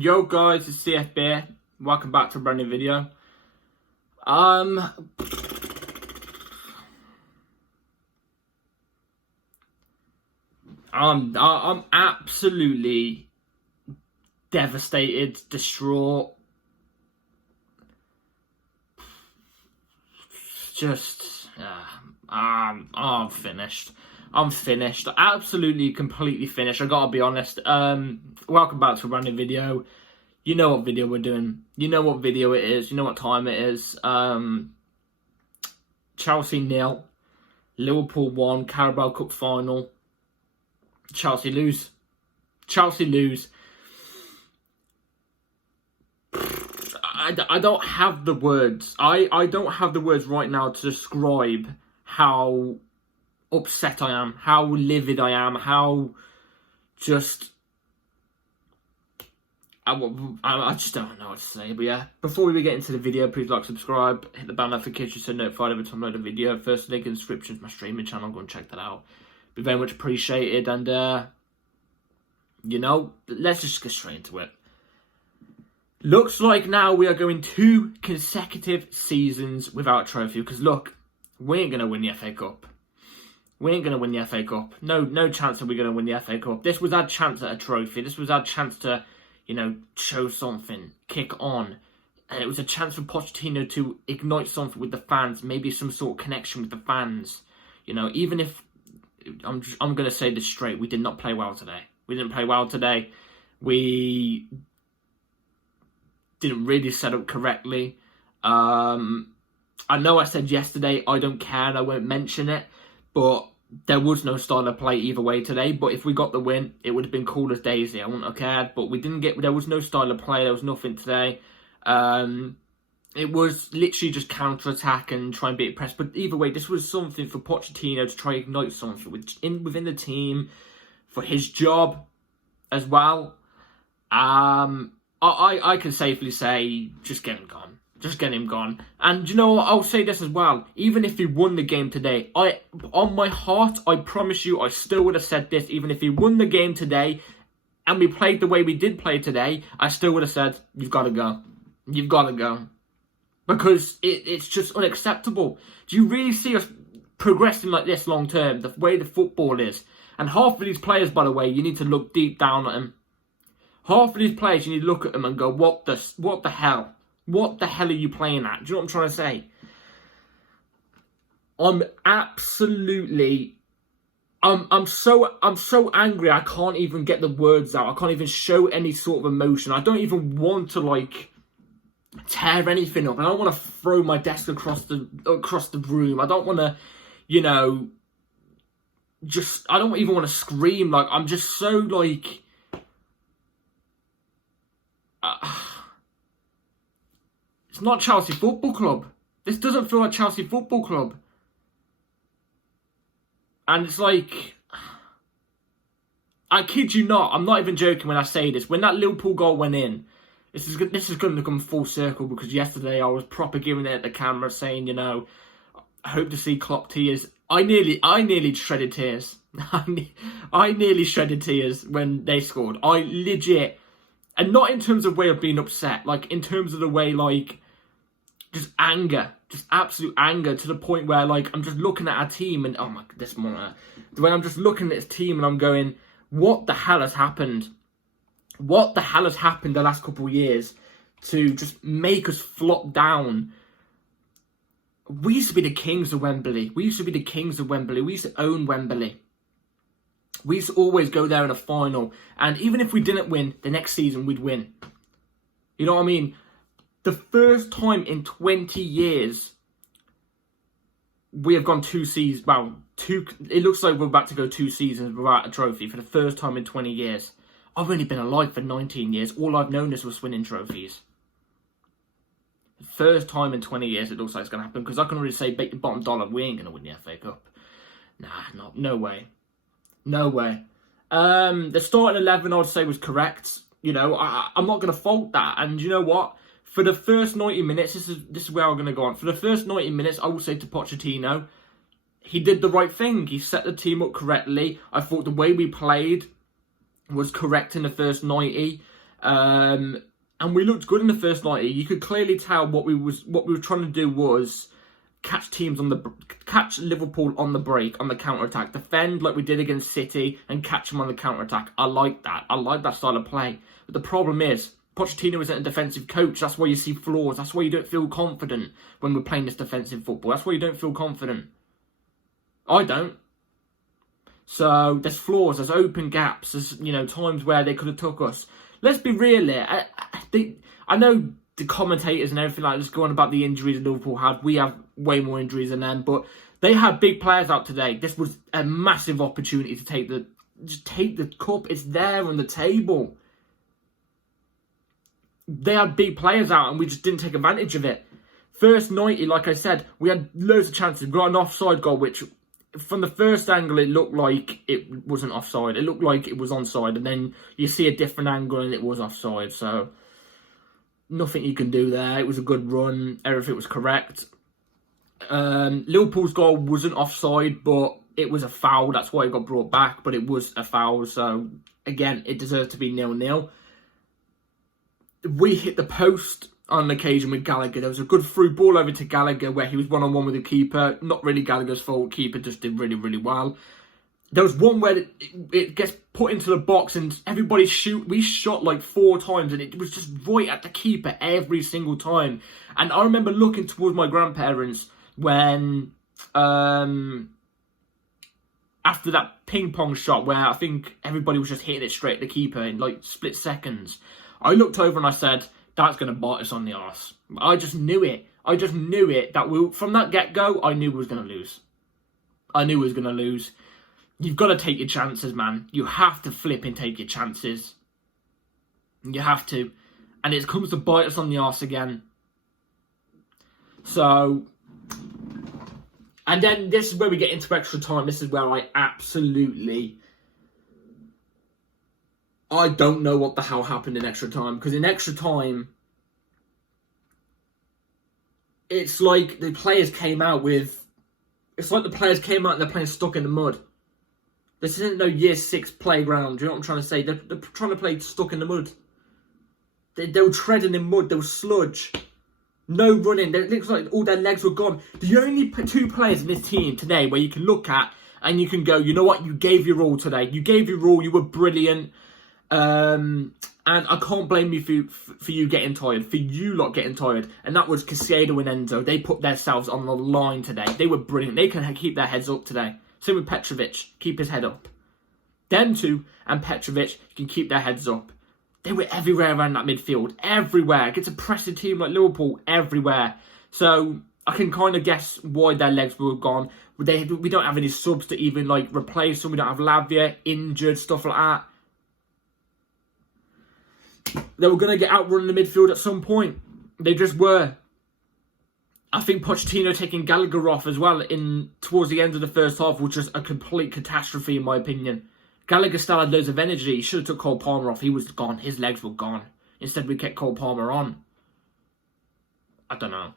Yo guys, it's CFB. Welcome back to a brand new video. I'm absolutely devastated, distraught. I'm finished. I'm finished. Absolutely, completely finished. I gotta be honest. Welcome back to a brand new video. You know what video we're doing. You know what video it is. You know what time it is. Chelsea 0, Liverpool 1, Carabao Cup final. Chelsea lose. Chelsea lose. I don't have the words. I don't have the words right now to describe how upset I am, how livid I am, how just... I just don't know what to say. But yeah, before we get into the video, please like, subscribe, hit the bell notification so notified every time I upload a video. First link in the description is my streaming channel. Go and check that out. Be very much appreciated. And, you know, let's just get straight into it. Looks like now we are going 2 consecutive seasons without a trophy. Because look, we ain't going to win the FA Cup. We ain't going to win the FA Cup. No chance that we're going to win the FA Cup. This was our chance at a trophy. This was our chance to, you know, show something, kick on. And it was a chance for Pochettino to ignite something with the fans. Maybe some sort of connection with the fans. You know, even if, I'm going to say this straight, we did not play well today. We didn't play well today. We didn't really set up correctly. I know I said yesterday I don't care and I won't mention it, but there was no style of play either way today. But if we got the win, it would have been cool as Daisy. I wouldn't have cared, but we didn't get. There was no style of play. There was nothing today. It was literally just counter attack and try and beat press. But either way, this was something for Pochettino to try and ignite something within the team for his job as well. I can safely say, just get him gone. Just get him gone. And you know what? I'll say this as well. Even if he won the game today, on my heart, I promise you, I still would have said this. Even if he won the game today, and we played the way we did play today, I still would have said, you've got to go. You've got to go. Because it's just unacceptable. Do you really see us progressing like this long term? The way the football is. And half of these players, by the way, you need to look deep down at them. Half of these players, you need to look at them and go, what the hell? What the hell are you playing at? Do you know what I'm trying to say? I'm absolutely... I'm so angry I can't even get the words out. I can't even show any sort of emotion. I don't even want to, like, tear anything up. I don't want to throw my desk across the room. I don't want to, you know... I don't even want to scream. Like, I'm just so, like... It's not Chelsea Football Club. This doesn't feel like Chelsea Football Club. And it's like... I kid you not. I'm not even joking when I say this. When that Liverpool goal went in, this is going to come full circle, because yesterday I was proper giving it at the camera saying, you know, I hope to see Klopp tears. I nearly shredded tears. I nearly shredded tears when they scored. I legit... And not in terms of way of being upset, like in terms of the way, like, just anger, just absolute anger, to the point where, like, I'm just looking at our team and, oh my, this morning, the way I'm just looking at this team and I'm going, what the hell has happened? What the hell has happened the last couple of years to just make us flop down? We used to be the kings of Wembley. We used to be the kings of Wembley. We used to own Wembley. We used to always go there in a final. And even if we didn't win, the next season we'd win. You know what I mean? The first time in 20 years, we have gone 2 seasons. Well, it looks like we're about to go 2 seasons without a trophy for the first time in 20 years. I've only been alive for 19 years. All I've known is was winning trophies. The first time in 20 years it looks like it's going to happen. Because I can already say, bet your bottom dollar, we ain't going to win the FA Cup. Nah, no way. No way. The starting 11, I would say, was correct. You know, I'm not going to fault that. And you know what? For the first 90 minutes, this is where I'm going to go on. For the first 90 minutes, I will say to Pochettino, he did the right thing. He set the team up correctly. I thought the way we played was correct in the first 90. And we looked good in the first 90. You could clearly tell what we were trying to do was catch Liverpool on the break, on the counter-attack. Defend like we did against City and catch them on the counter-attack. I like that. I like that style of play. But the problem is, Pochettino isn't a defensive coach. That's why you see flaws. That's why you don't feel confident when we're playing this defensive football. That's why you don't feel confident. I don't. So there's flaws. There's open gaps. There's times where they could have took us. Let's be real here. I know the commentators and everything like this going about the injuries Liverpool had. We have way more injuries than them, but they had big players out today. This was a massive opportunity to take the cup. It's there on the table. They had big players out and we just didn't take advantage of it. First 90, like I said, we had loads of chances. We got an offside goal, which from the first angle, it looked like it wasn't offside. It looked like it was onside. And then you see a different angle and it was offside. So nothing you can do there. It was a good run. Everything was correct. Liverpool's goal wasn't offside, but it was a foul. That's why it got brought back. But it was a foul. So again, it deserves to be 0-0. We hit the post on an occasion with Gallagher. There was a good through ball over to Gallagher where he was one-on-one with the keeper. Not really Gallagher's fault. Keeper just did really, really well. There was one where it gets put into the box and everybody we shot like 4 times and it was just right at the keeper every single time. And I remember looking towards my grandparents when, after that ping pong shot where I think everybody was just hitting it straight at the keeper in like split seconds. I looked over and I said, that's going to bite us on the arse. I just knew it. That from that get-go, I knew we was going to lose. You've got to take your chances, man. You have to flip and take your chances. You have to. And it comes to bite us on the arse again. So, and then this is where we get into extra time. This is where I don't know what the hell happened in extra time. Because in extra time, it's like the players came out and they're playing stuck in the mud. This isn't no year 6 playground. Do you know what I'm trying to say? They're trying to play stuck in the mud. They were treading in mud. There was sludge. No running. It looks like all their legs were gone. The only 2 players in this team today where you can look at and you can go, you know what? You gave your all today. You gave your all. You were brilliant. And I can't blame you for you getting tired, for you lot getting tired. And that was Caicedo and Enzo. They put themselves on the line today. They were brilliant. They can keep their heads up today. Same with Petrovic. Keep his head up. Them 2 and Petrovic can keep their heads up. They were everywhere around that midfield. Everywhere. Against a pressing team like Liverpool. Everywhere. So I can kind of guess why their legs were gone. We don't have any subs to even like replace them. We don't have Lavia, injured, stuff like that. They were going to get outrun in the midfield at some point. They just were. I think Pochettino taking Gallagher off as well towards the end of the first half was just a complete catastrophe in my opinion. Gallagher still had loads of energy. He should have took Cole Palmer off. He was gone. His legs were gone. Instead we kept Cole Palmer on. I don't know.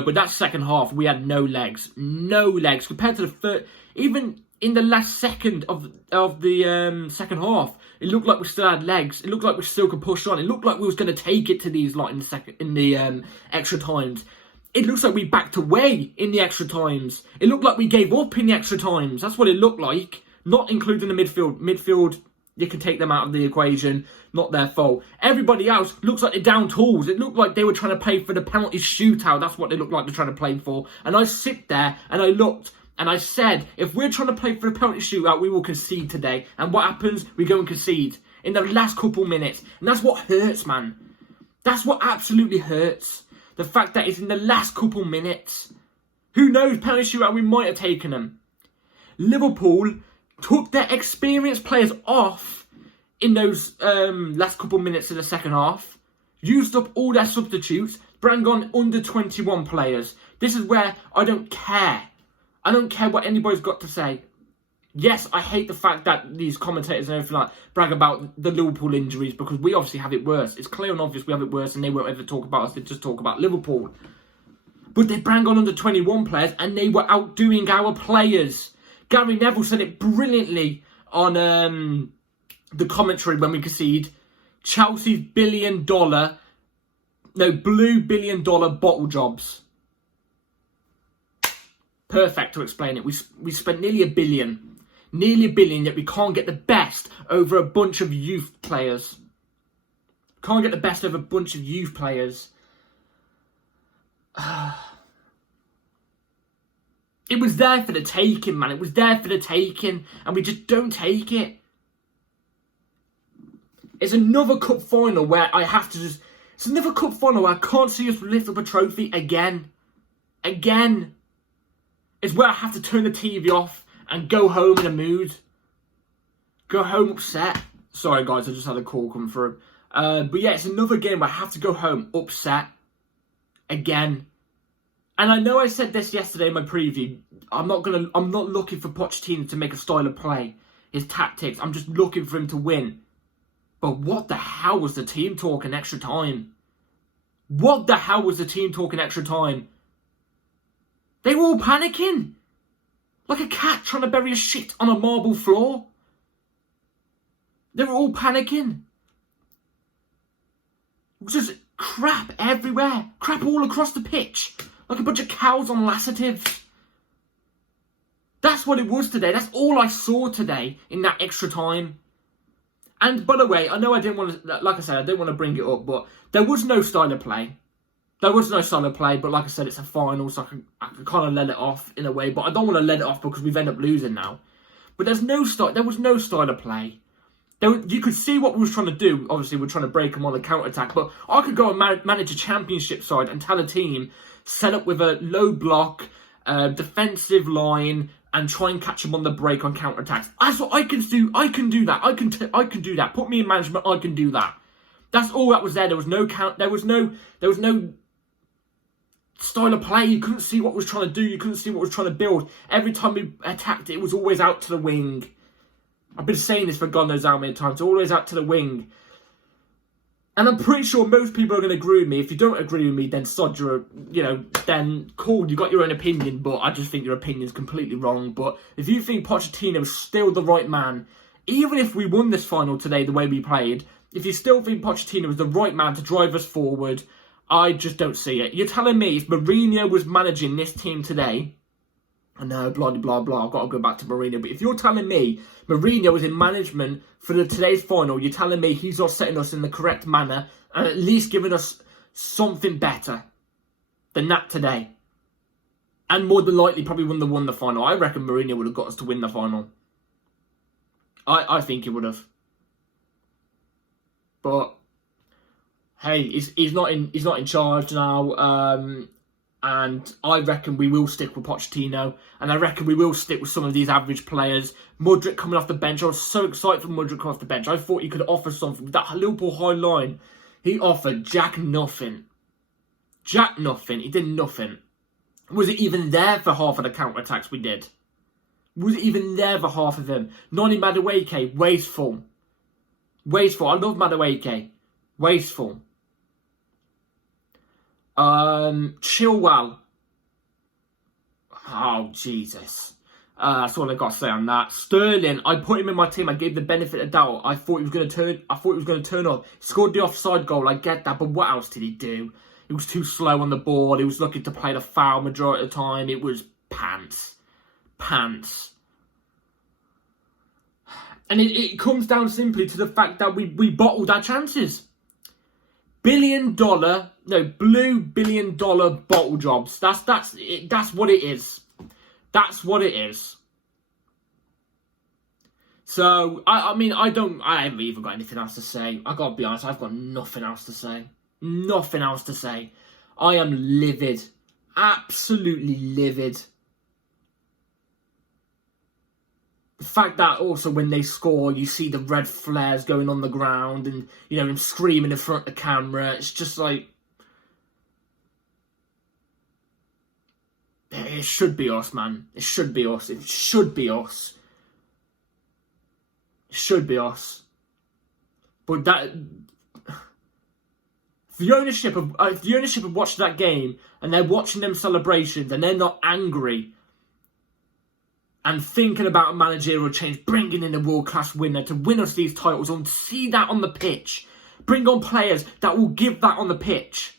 But that second half we had no legs. No legs. Compared to the third. Even in the last second of the second half, it looked like we still had legs. It looked like we still could push on. It looked like we was going to take it to these lot in the extra times. It looks like we backed away in the extra times. It looked like we gave up in the extra times. That's what it looked like. Not including the midfield. Midfield, you can take them out of the equation. Not their fault. Everybody else looks like they're down tools. It looked like they were trying to play for the penalty shootout. That's what they looked like they're trying to play for. And I sit there and I looked. And I said, if we're trying to play for the penalty shootout, we will concede today. And what happens? We go and concede in the last couple minutes. And that's what hurts, man. That's what absolutely hurts. The fact that it's in the last couple minutes. Who knows? Penalty shootout, we might have taken them. Liverpool took their experienced players off in those last couple minutes of the second half. Used up all their substitutes. Bring on under 21 players. This is where I don't care. I don't care what anybody's got to say. Yes, I hate the fact that these commentators and everything like brag about the Liverpool injuries because we obviously have it worse. It's clear and obvious we have it worse and they won't ever talk about us. They just talk about Liverpool. But they bring on under 21 players and they were outdoing our players. Gary Neville said it brilliantly on the commentary when we concede. Chelsea's blue $1 billion bottle jobs. Perfect to explain it. We spent nearly $1 billion. Nearly $1 billion, yet we can't get the best over a bunch of youth players. Can't get the best over a bunch of youth players. It was there for the taking, man. It was there for the taking, and we just don't take it. It's another cup final where I have to just... It's another cup final where I can't see us lift up a trophy again. Again. It's where I have to turn the TV off and go home in a mood. Go home upset. Sorry, guys, I just had a call come through. But yeah, it's another game where I have to go home upset. Again. And I know I said this yesterday in my preview. I'm not looking for Pochettino to make a style of play. His tactics. I'm just looking for him to win. But what the hell was the team talking extra time? What the hell was the team talking extra time? They were all panicking. Like a cat trying to bury a shit on a marble floor. They were all panicking. It was just crap everywhere. Crap all across the pitch. Like a bunch of cows on laxatives. That's what it was today. That's all I saw today in that extra time. And by the way, I know I didn't want to, like I said, I didn't want to bring it up, but there was no style of play. There was no style of play, but like I said, it's a final, so I can kind of let it off in a way, but I don't want to let it off because we've ended up losing now. But there was no style of play. You could see what we were trying to do. Obviously, we're trying to break them on the counter-attack, but I could go and manage a championship side and tell a team, set up with a low block, defensive line, and try and catch them on the break on counter-attacks. That's what I can do. I can do that. I can do that. Put me in management, I can do that. That's all that was there. There was no there was no style of play. You couldn't see what was trying to do. You couldn't see what was trying to build. Every time we attacked it was always out to the wing. I've been saying this for God knows how many times. Always out to the wing. And I'm pretty sure most people are going to agree with me. If you don't agree with me, then sod your, then cool, you got your own opinion, but I just think your opinion's completely wrong. But if you think Pochettino's still the right man, even if we won this final today the way we played, if you still think Pochettino was the right man to drive us forward, I just don't see it. You're telling me if Mourinho was managing this team today, I know, blah, blah, blah, I've got to go back to Mourinho, but if you're telling me Mourinho was in management for today's final, you're telling me he's not setting us in the correct manner and at least giving us something better than that today. And more than likely probably wouldn't have won the final. I reckon Mourinho would have got us to win the final. I think he would have. But hey, he's not in charge now. And I reckon we will stick with Pochettino. And I reckon we will stick with some of these average players. Mudryk coming off the bench. I was so excited for Mudryk coming off the bench. I thought he could offer something. With that Liverpool high line, he offered Jack nothing. Jack nothing. He did nothing. Was it even there for half of the counter-attacks we did? Was it even there for half of them? Noni Madueke, wasteful. Wasteful. I love Madueke. Wasteful. Chilwell. Oh, Jesus. That's all I got to say on that. Sterling, I put him in my team. I gave the benefit of doubt. I thought he was going to turn up. Scored the offside goal. I get that. But what else did he do? He was too slow on the ball. He was looking to play the foul majority of the time. It was pants. Pants. And it comes down simply to the fact that we bottled our chances. Blue $1 billion bottle jobs. That's what it is. That's what it is. So I haven't even got anything else to say. I gotta be honest, I've got nothing else to say. Nothing else to say. I am livid. Absolutely livid. The fact that also when they score, you see the red flares going on the ground and, him screaming in front of the camera. It's just like... It should be us, man. It should be us. It should be us. It should be us. But that... The ownership of watching that game and they're watching them celebrations and they're not angry and thinking about a managerial change, bringing in a world-class winner to win us these titles and see that on the pitch. bring on players that will give that on the pitch,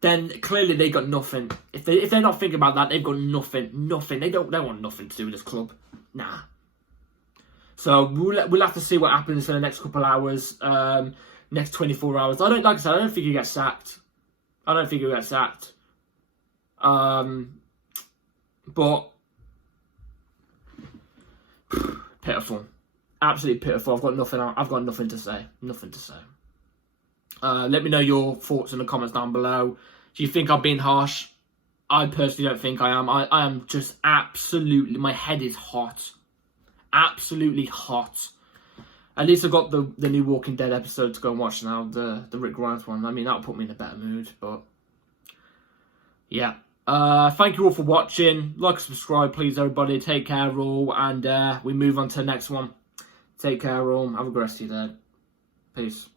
then clearly they got nothing. If they're not thinking about that, they've got nothing. They want nothing to do with this club. Nah. So we'll have to see what happens for the next couple hours, next 24 hours. I don't think he gets sacked. But pitiful, absolutely pitiful. I've got nothing to say. Let me know your thoughts in the comments down below. Do you think I've been harsh? I personally don't think I am. I am just absolutely, my head is hot. Absolutely hot. At least I've got the new Walking Dead episode to go and watch now, the Rick Grimes one. I mean, that'll put me in a better mood, but yeah. Thank you all for watching. Like and subscribe, please, everybody. Take care all, and we move on to the next one. Take care all. Have a good rest of your day. Peace.